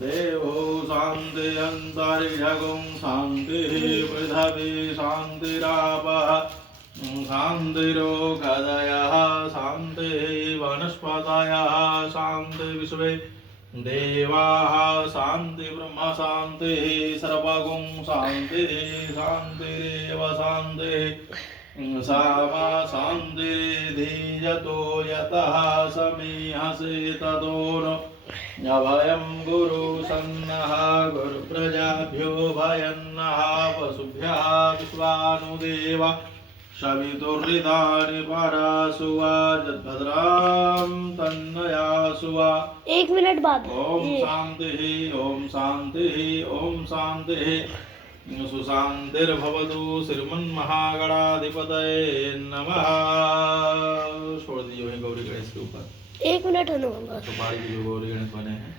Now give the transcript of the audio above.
देवो शान्ति अन्तरिक्षगुं शान्तिः पृथिवी शान्तिरापः शान्तिरोगदयः शान्तिः वनस्पतयः शान्ति विश्वे देवाः शान्ति ब्रह्म शान्तिः सर्वगुं शान्तिः शान्तिरेव शान्तिः सामा शान्तिर्धीयतो यतः समीहसे ततो नो अभयं गुरु सन्नः गुरुप्रजाभ्यो भयन्नः वसुभ्यः विश्वानुदेव सवितुर्हृदानि परासुवा जद्भद्रां तन्नयासुवा 1 मिनट बाद ओम शांतिः ओम शांतिः ओम शांतिः सुशांतिर्भवतु श्रीमन्महागणाधिपतये नमः। छोड़ दीजिए वहीं गौरी गणेश के ऊपर 1 मिनट होने वाला। सुपारी की जो गौरी गणेश बने हैं